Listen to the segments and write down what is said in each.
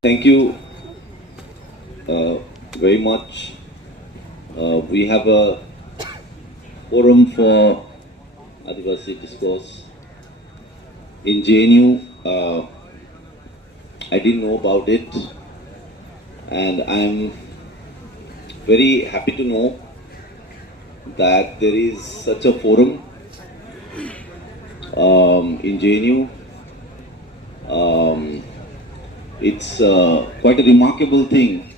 Thank you very much. We have a forum for adivasi discourse in JNU. I didn't know about it, and I'm very happy to know that there is such a forum in JNU. It's quite a remarkable thing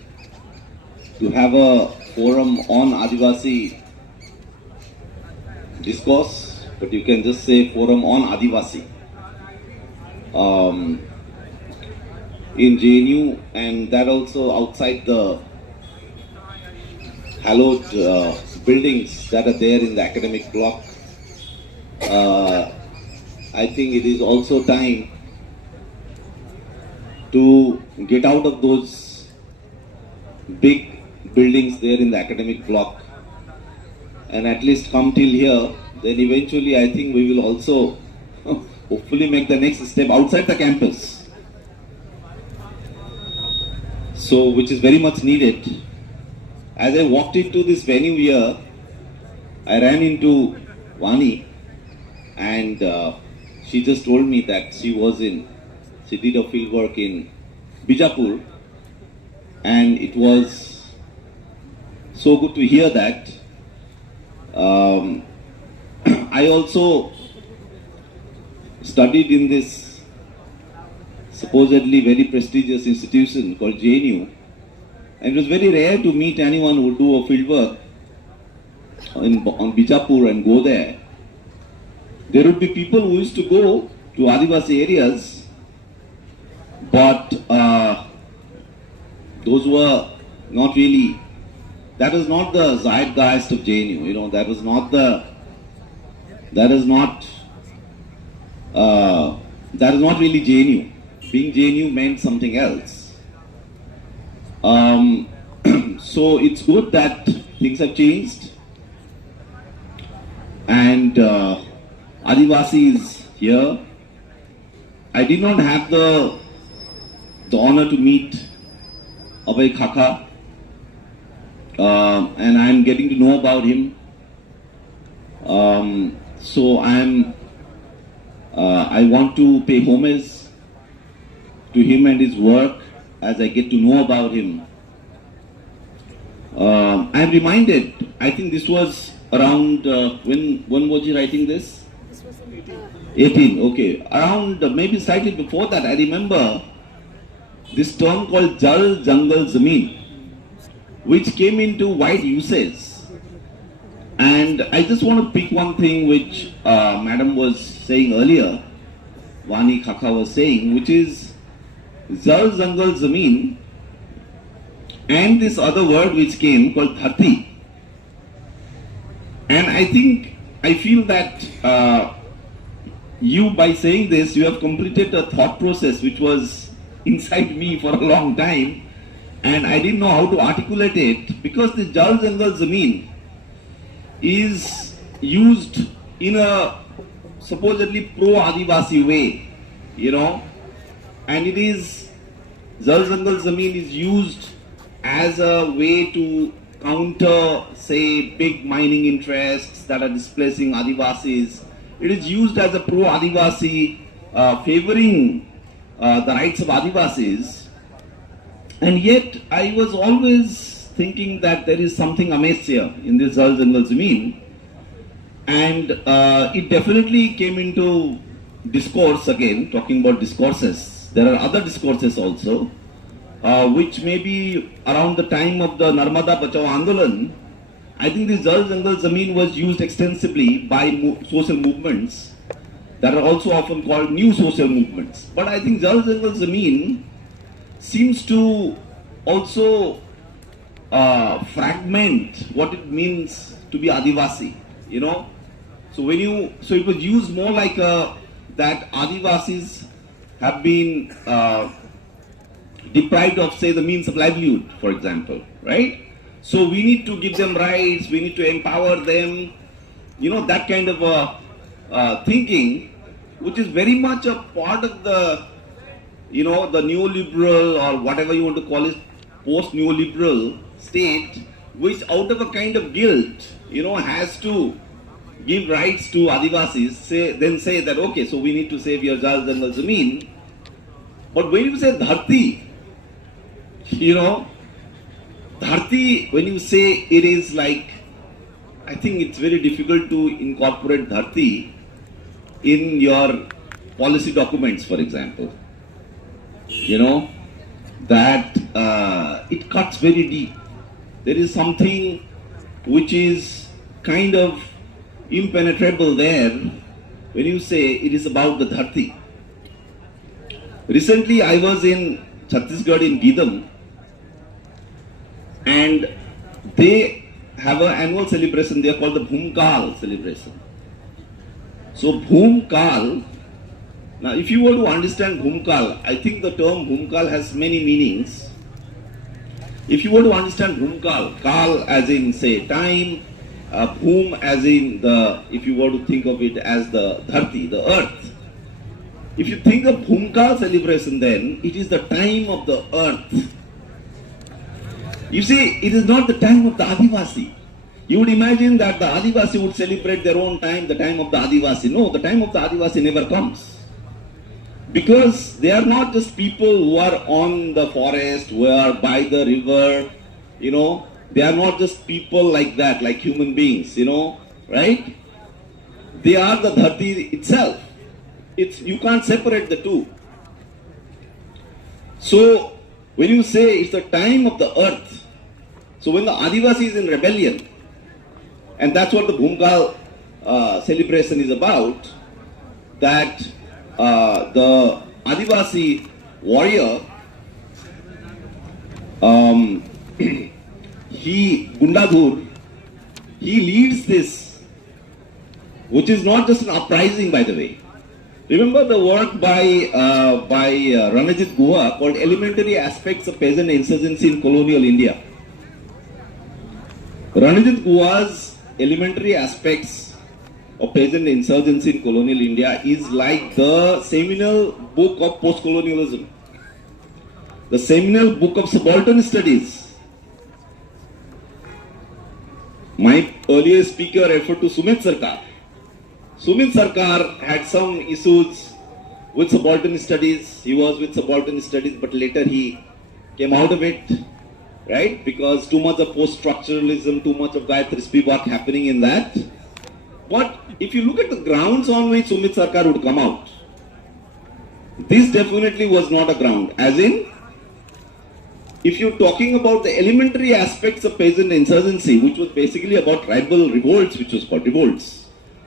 to have a forum on Adivasi discourse, but you can just say forum on Adivasi in JNU, and that also outside the hallowed buildings that are there in the academic block. I think it is also time to get out of those big buildings there in the academic block and at least come till here. Then eventually I think we will also hopefully make the next step outside the campus. So, which is very much needed. As I walked into this venue here, I ran into Vani, and she just told me that she did a field work in Bijapur, and it was so good to hear that. I also studied in this supposedly very prestigious institution called JNU, and it was very rare to meet anyone who would do a field work on Bijapur and go there. There would be people who used to go to Adivasi areas, but those were not really, that is not the zeitgeist of JNU, that is not really JNU. Being JNU meant something else. So it's good that things have changed, and Adivasi is here. I did not have the honor to meet Abhay Khaka, and I'm getting to know about him. So I want to pay homage to him and his work as I get to know about him. I'm reminded, I think this was around, when was he writing this? This was in 18, okay. Around maybe slightly before that, I remember this term called Jal Jangal Zameen, which came into wide usage. And I just want to pick one thing which Madam was saying earlier, Vani Khaka was saying, which is Jal Jangal Zameen, and this other word which came called Dharti. And I feel that you, by saying this, you have completed a thought process which was inside me for a long time, and I didn't know how to articulate it, because the Jal Jangal Zameen is used in a supposedly pro-Adivasi way, and it is, Jal Jangal Zameen is used as a way to counter, say, big mining interests that are displacing Adivasis. It is used as a pro-Adivasi, favoring the rights of Adivasis. And yet, I was always thinking that there is something amiss here in this Jal Jangal Zameen. And it definitely came into discourse again, talking about discourses. There are other discourses also, which may be around the time of the Narmada Bachao Andolan. I think this Jal Jangal Zameen was used extensively by social movements that are also often called new social movements. But I think Jal Jangal Zameen seems to also fragment what it means to be Adivasi, So it was used more like that Adivasis have been deprived of, say, the means of livelihood, for example, right? So we need to give them rights, we need to empower them, that kind of thinking, which is very much a part of the the neoliberal or whatever you want to call it, post-neoliberal state, which out of a kind of guilt, has to give rights to adivasis, then say that, okay, so we need to save your Jal Jangal Zameen. But when you say dharti, dharti, when you say it is like, I think it's very difficult to incorporate dharti in your policy documents, for example. That it cuts very deep. There is something which is kind of impenetrable there when you say it is about the dharti. Recently I was in Chhattisgarh in Gidam, and they have an annual celebration. They are called the Bhumkal celebration. So Bhumkal, now if you were to understand Bhumkal, I think the term Bhumkal has many meanings. If you were to understand Bhumkal, Kal as in say time, Bhum as in if you were to think of it as the Dharti, the earth. If you think of Bhumkal celebration, then it is the time of the earth. You see, it is not the time of the Adivasi. You would imagine that the Adivasi would celebrate their own time, the time of the Adivasi. No, the time of the Adivasi never comes. Because they are not just people who are on the forest, who are by the river, they are not just people like that, like human beings, right? They are the Dharti itself. You can't separate the two. So, when you say it's the time of the earth, so when the Adivasi is in rebellion, and that's what the Bhumkal celebration is about, that the Adivasi warrior, Gundadhur, he leads this, which is not just an uprising, by the way. Remember the work by Ranajit Guha called Elementary Aspects of Peasant Insurgency in Colonial India. Ranajit Guha's Elementary Aspects of Peasant Insurgency in Colonial India is like the seminal book of post-colonialism, the seminal book of subaltern studies. My earlier speaker referred to Sumit Sarkar. Sumit Sarkar had some issues with subaltern studies. He was with subaltern studies, but later he came out of it, right? Because too much of post-structuralism, too much of Gayatri Spivak happening in that. But if you look at the grounds on which Sumit Sarkar would come out, this definitely was not a ground. As in, if you're talking about the elementary aspects of peasant insurgency, which was basically about tribal revolts, which was called revolts.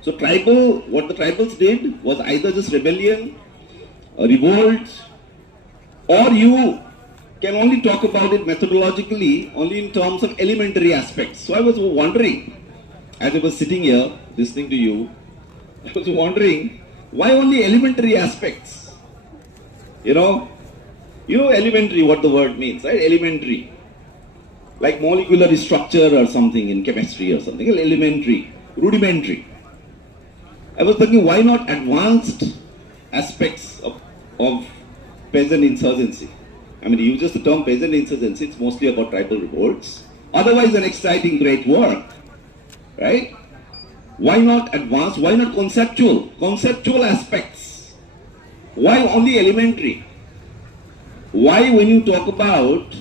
So what the tribals did was either just rebellion, a revolt, or you can only talk about it methodologically only in terms of elementary aspects. So I was wondering, as I was sitting here listening to you, I was wondering, why only elementary aspects? Elementary, what the word means, right? Elementary. Like molecular structure or something in chemistry or something. Elementary, rudimentary. I was thinking, why not advanced aspects of peasant insurgency? I mean, he uses the term peasant insurgency, it's mostly about tribal revolts. Otherwise, an exciting, great work, right? Why not advanced? Why not conceptual? Conceptual aspects. Why only elementary? Why, when you talk about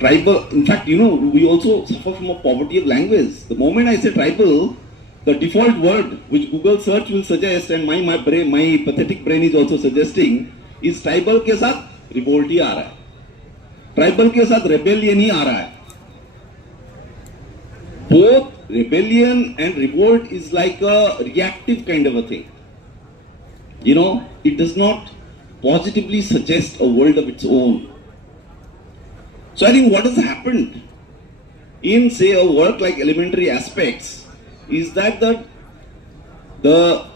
tribal, in fact, we also suffer from a poverty of language. The moment I say tribal, the default word which Google search will suggest, and my pathetic brain is also suggesting, is tribal के साथ revolt ही आ रहा है, tribal के साथ rebellion ही आ रहा है. Both rebellion and revolt is like a reactive kind of a thing. It does not positively suggest a world of its own. So I think what has happened in, say, a work like elementary aspects is that the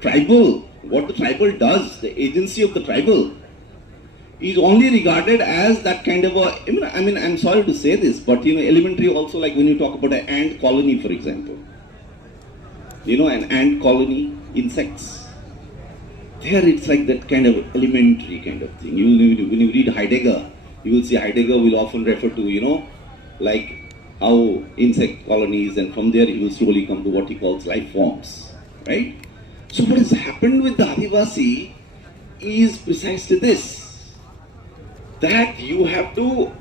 tribal, what the tribal does, the agency of the tribal, is only regarded as that kind of a, I'm sorry to say this, but elementary also, like when you talk about an ant colony, for example. An ant colony, insects. there it's like that kind of elementary kind of thing. When you read Heidegger, you will see Heidegger will often refer to, like how insect colonies, and from there he will slowly come to what he calls life forms, right? So what has happened with the Adivasi is precisely this, that you have to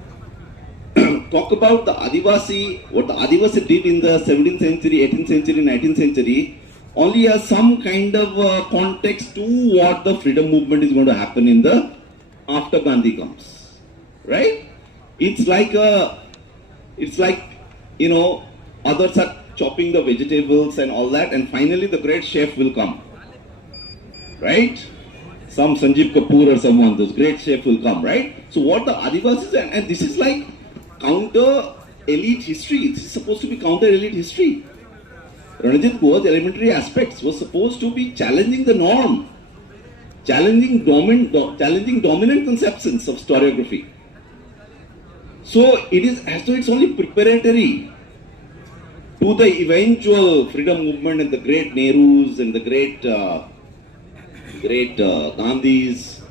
talk about the Adivasi, what the Adivasi did in the 17th century, 18th century, 19th century, only as some kind of context to what the freedom movement is going to happen in the after Gandhi comes, right? It's like others are chopping the vegetables and all that, and finally the great chef will come, right? Some Sanjeev Kapoor or someone, those great chef will come, right? So what the Adivasis, and this is like counter elite history. This is supposed to be counter elite history. Ranajit Kaur's elementary aspects was supposed to be challenging the norm, challenging dominant conceptions of historiography. So it is as though it's only preparatory to the eventual freedom movement and the great Nehrus and the great Gandhis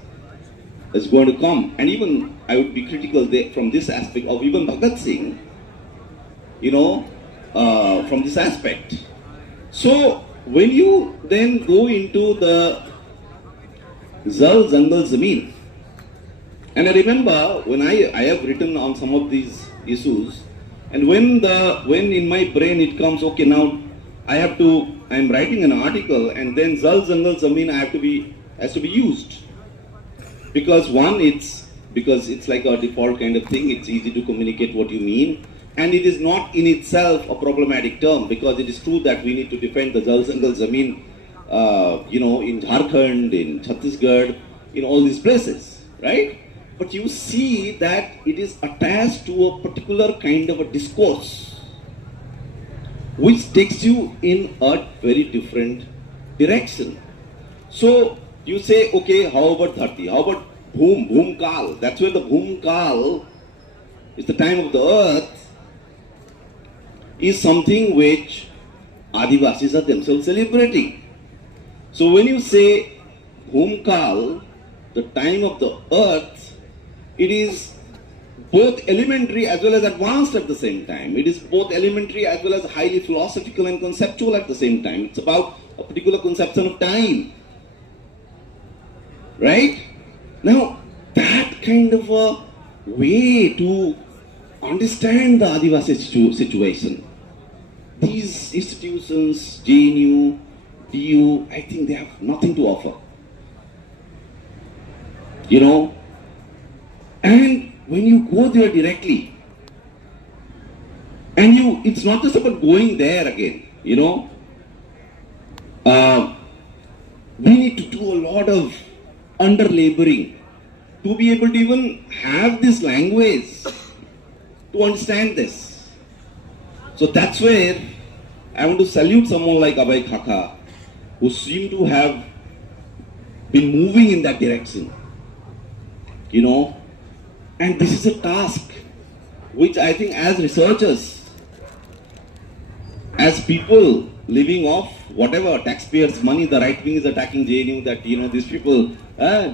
is going to come. And even I would be critical from this aspect of even Bhagat Singh, from this aspect. So when you then go into the Zal Zangal Zameen, and I remember when I have written on some of these issues, and when in my brain it comes, okay, now I'm writing an article, and then Zal Zangal Zameen has to be used. Because it's like a default kind of thing, it's easy to communicate what you mean, and it is not in itself a problematic term, because it is true that we need to defend the Zal Zangal Zameen, in Jharkhand, in Chhattisgarh, in all these places, right? But you see that it is attached to a particular kind of a discourse, which takes you in a very different direction. So you say, okay, how about Dharti? How about Bhum Kal? That's where the Bhum Kal is the time of the earth, is something which Adivasis are themselves celebrating. So when you say Bhum Kal, the time of the earth, it is both elementary as well as advanced at the same time. It is both elementary as well as highly philosophical and conceptual at the same time. It's about a particular conception of time. Right? Now, that kind of a way to understand the Adivasi situation, these institutions, JNU, DU, I think they have nothing to offer. And when you go there directly, and it's not just about going there again, we need to do a lot of under-laboring to be able to even have this language to understand this. So that's where I want to salute someone like Abhay Khaka, who seem to have been moving in that direction. And this is a task which I think as researchers, as people living off whatever taxpayers' money, the right wing is attacking JNU, that these people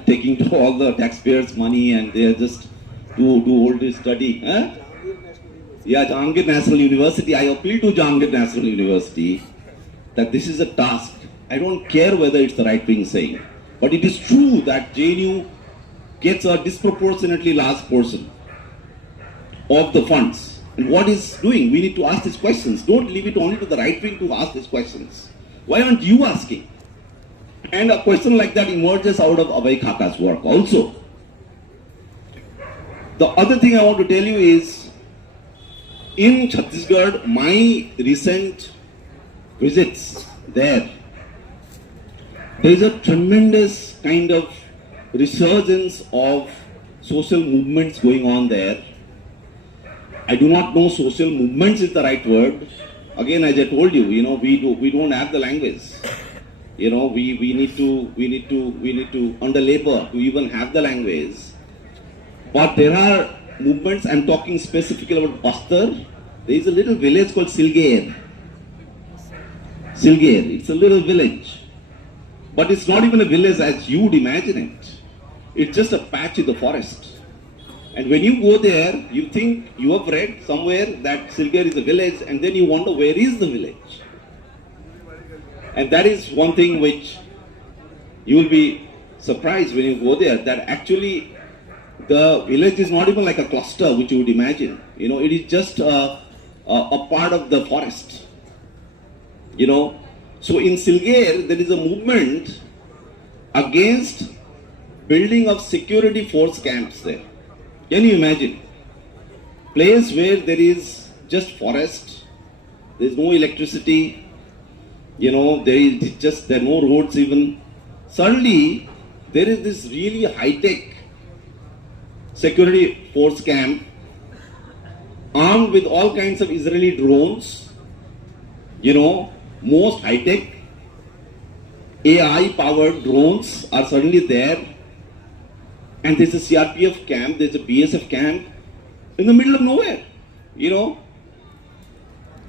taking to all the taxpayers' money, and they are just too old to study. Yeah, Jahangir National University. I appeal to Jahangir National University that this is a task. I don't care whether it's the right wing saying, but it is true that JNU gets a disproportionately large portion of the funds. And what is doing? We need to ask these questions. Don't leave it only to the right wing to ask these questions. Why aren't you asking? And a question like that emerges out of Abhay Khaka's work also. The other thing I want to tell you is, in Chhattisgarh, my recent visits there is a tremendous kind of resurgence of social movements going on there. I do not know social movements is the right word. Again, as I told you, we don't have the language. We need to under labor to even have the language. But there are movements. I'm talking specifically about Bastar. There is a little village called Silgair. It's a little village But it's not even a village as you would imagine it. It's just a patch in the forest. And when you go there, you think you have read somewhere that Silgir is a village, and then you wonder where is the village. And that is one thing which you will be surprised when you go there, that actually the village is not even like a cluster which you would imagine. You know, it is just a part of the forest. You know, so in Silgir there is a movement against building of security force camps there. Can you imagine? Place where there is just forest, there is no electricity, you know, there are no roads even. Suddenly, there is this really high-tech security force camp armed with all kinds of Israeli drones, you know, most high-tech AI-powered drones are suddenly there. And there's a CRPF camp, there's a BSF camp in the middle of nowhere, you know.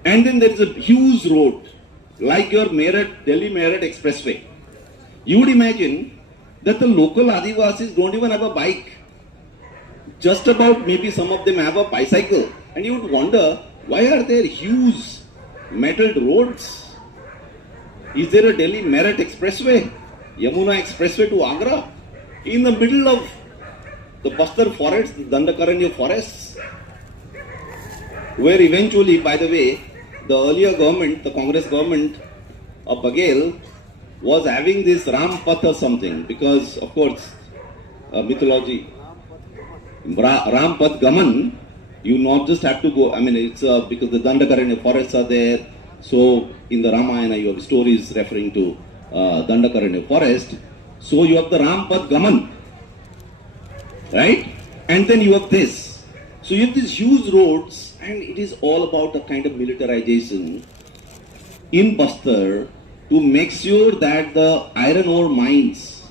And then there's a huge road, like your Delhi-Meerut expressway. You would imagine that the local Adivasis don't even have a bike. Just about maybe some of them have a bicycle. And you would wonder, why are there huge metalled roads? Is there a Delhi-Meerut expressway, Yamuna expressway to Agra, in the middle of the Bastar forest, the Dandakaranya forests, where eventually, by the way, the earlier government, the Congress government of Baghel, was having this Ram Path or something, because of course, mythology, Ram Path Gaman, you not just have to go, I mean, it's because the Dandakaranya forests are there, so in the Ramayana you have stories referring to Dandakaranya forest, so you have the Ram Path Gaman, right? And then you have this. So you have these huge roads, and it is all about a kind of militarization in Bastar to make sure that the iron ore mines,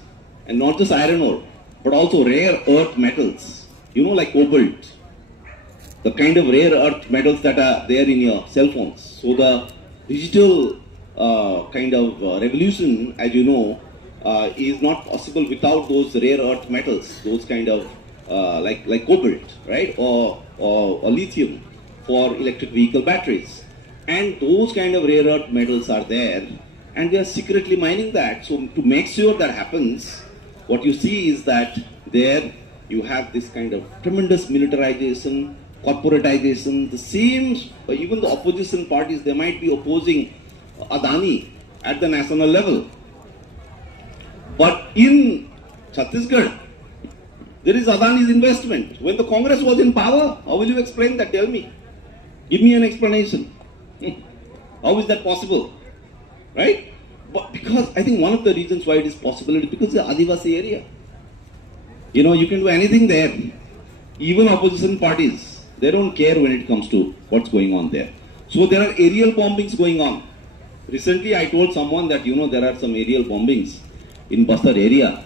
and not just iron ore, but also rare earth metals, you know, like cobalt, the kind of rare earth metals that are there in your cell phones. So the digital kind of revolution, as you know, is not possible without those rare earth metals, those kind of like cobalt, right, or lithium for electric vehicle batteries. And those kind of rare earth metals are there, and they are secretly mining that. So to make sure that happens, what you see is that there you have this kind of tremendous militarization, corporatization. The same, even the opposition parties, they might be opposing Adani at the national level. But in Chhattisgarh, there is Adani's investment. When the Congress was in power, how will you explain that? Tell me. Give me an explanation. How is that possible? Right? But because I think one of the reasons why it is possible is because the Adivasi area. You know, you can do anything there. Even opposition parties, they don't care when it comes to what's going on there. So there are aerial bombings going on. Recently I told someone that, you know, there are some aerial bombings in Bastar area.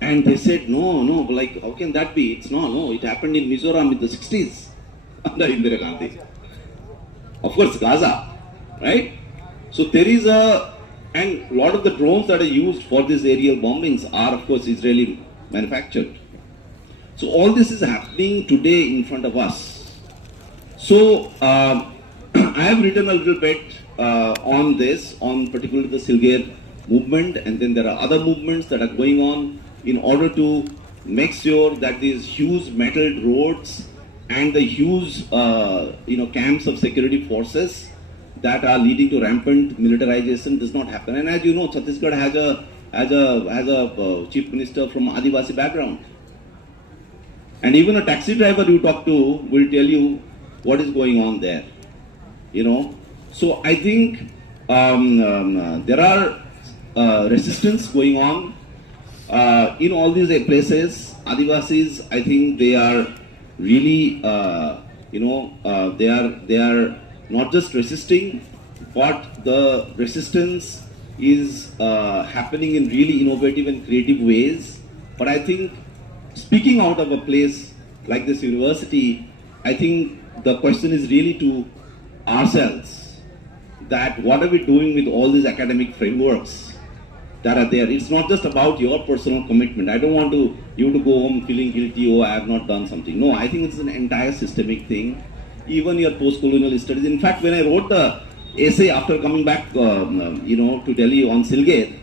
And they said, no, like, how can that be? It's no, it happened in Mizoram in the 60s under Indira Gandhi. Of course, Gaza, right? So there is and a lot of the drones that are used for these aerial bombings are, of course, Israeli manufactured. So all this is happening today in front of us. So I have written a little bit on this, on particularly the Silgir movement, and then there are other movements that are going on in order to make sure that these huge metal roads and the huge camps of security forces that are leading to rampant militarization does not happen. And as you know, Chhattisgarh has a chief minister from Adivasi background. And even a taxi driver you talk to will tell you what is going on there. You know, so I think there are resistance going on in all these places. Adivasis, I think they are really, they are not just resisting, but the resistance is happening in really innovative and creative ways. But I think speaking out of a place like this university, I think the question is really to ourselves that what are we doing with all these academic frameworks that are there. It's not just about your personal commitment. I don't want you to go home feeling guilty, oh, I have not done something. No, I think it's an entire systemic thing. Even your post-colonial studies. In fact, when I wrote the essay after coming back, to Delhi on Silgate,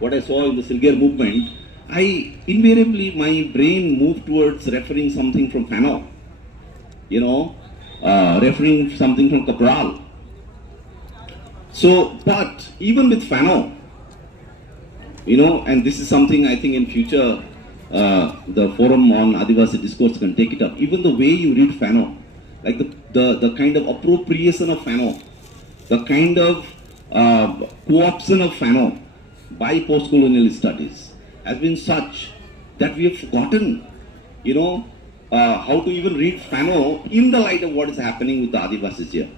what I saw in the Silgate movement, invariably my brain moved towards referring something from Fanon, referring something from Cabral. So, but even with Fanon, and this is something I think in future the forum on Adivasi discourse can take it up. Even the way you read Fanon, like the kind of appropriation of Fanon, the kind of co-option of Fanon by post-colonial studies has been such that we have forgotten, how to even read Fanon in the light of what is happening with the Adivasis here.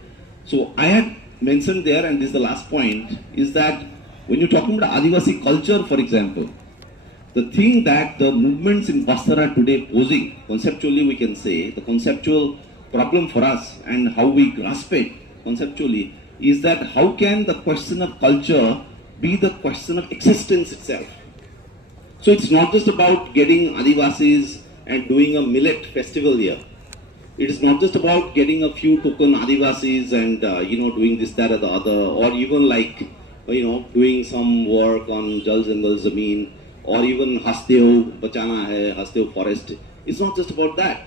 So I had mentioned there, and this is the last point, is that when you're talking about Adivasi culture, for example, the thing that the movements in Bastar are today posing, conceptually we can say, the conceptual problem for us and how we grasp it conceptually, is that how can the question of culture be the question of existence itself? So it's not just about getting Adivasis and doing a millet festival here. It is not just about getting a few token Adivasis and doing this, that or the other, or even like doing some work on Jal Jangal Zameen, or even Hastev Bachana Hai, Hastev Forest. It's not just about that.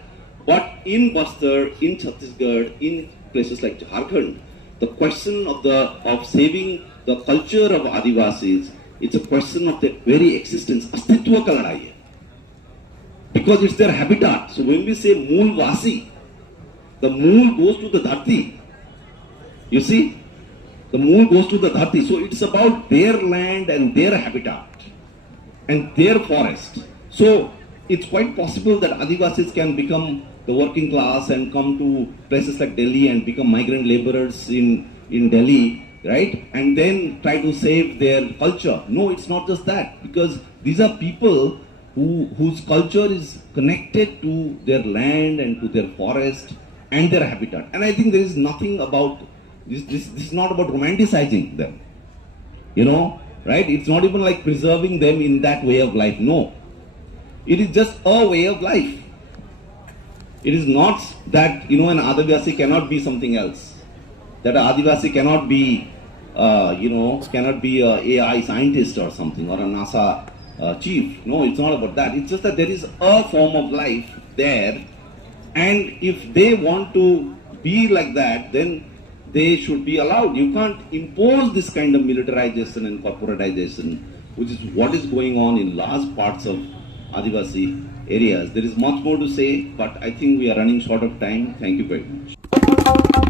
But in Bastar, in Chhattisgarh, in places like Jharkhand, the question of saving the culture of Adivasis, it's a question of their very existence. Astitva ka ladai hai. Because it's their habitat. So when we say Mool Vasi, the Mool goes to the Dharti. You see? The Mool goes to the Dharti. So it's about their land and their habitat and their forest. So it's quite possible that Adivasis can become the working class and come to places like Delhi and become migrant laborers in Delhi, right? And then try to save their culture. No, it's not just that. Because these are people whose culture is connected to their land and to their forest and their habitat. And I think there is nothing about, this is not about romanticizing them. Right? It's not even like preserving them in that way of life. No. It is just a way of life. It is not that, an Adivasi cannot be something else. That an Adivasi cannot be, cannot be a AI scientist or something, or a NASA chief. No, it's not about that. It's just that there is a form of life there, and if they want to be like that, then they should be allowed. You can't impose this kind of militarization and corporatization, which is what is going on in large parts of Adivasi areas. There is much more to say, but I think we are running short of time. Thank you very much.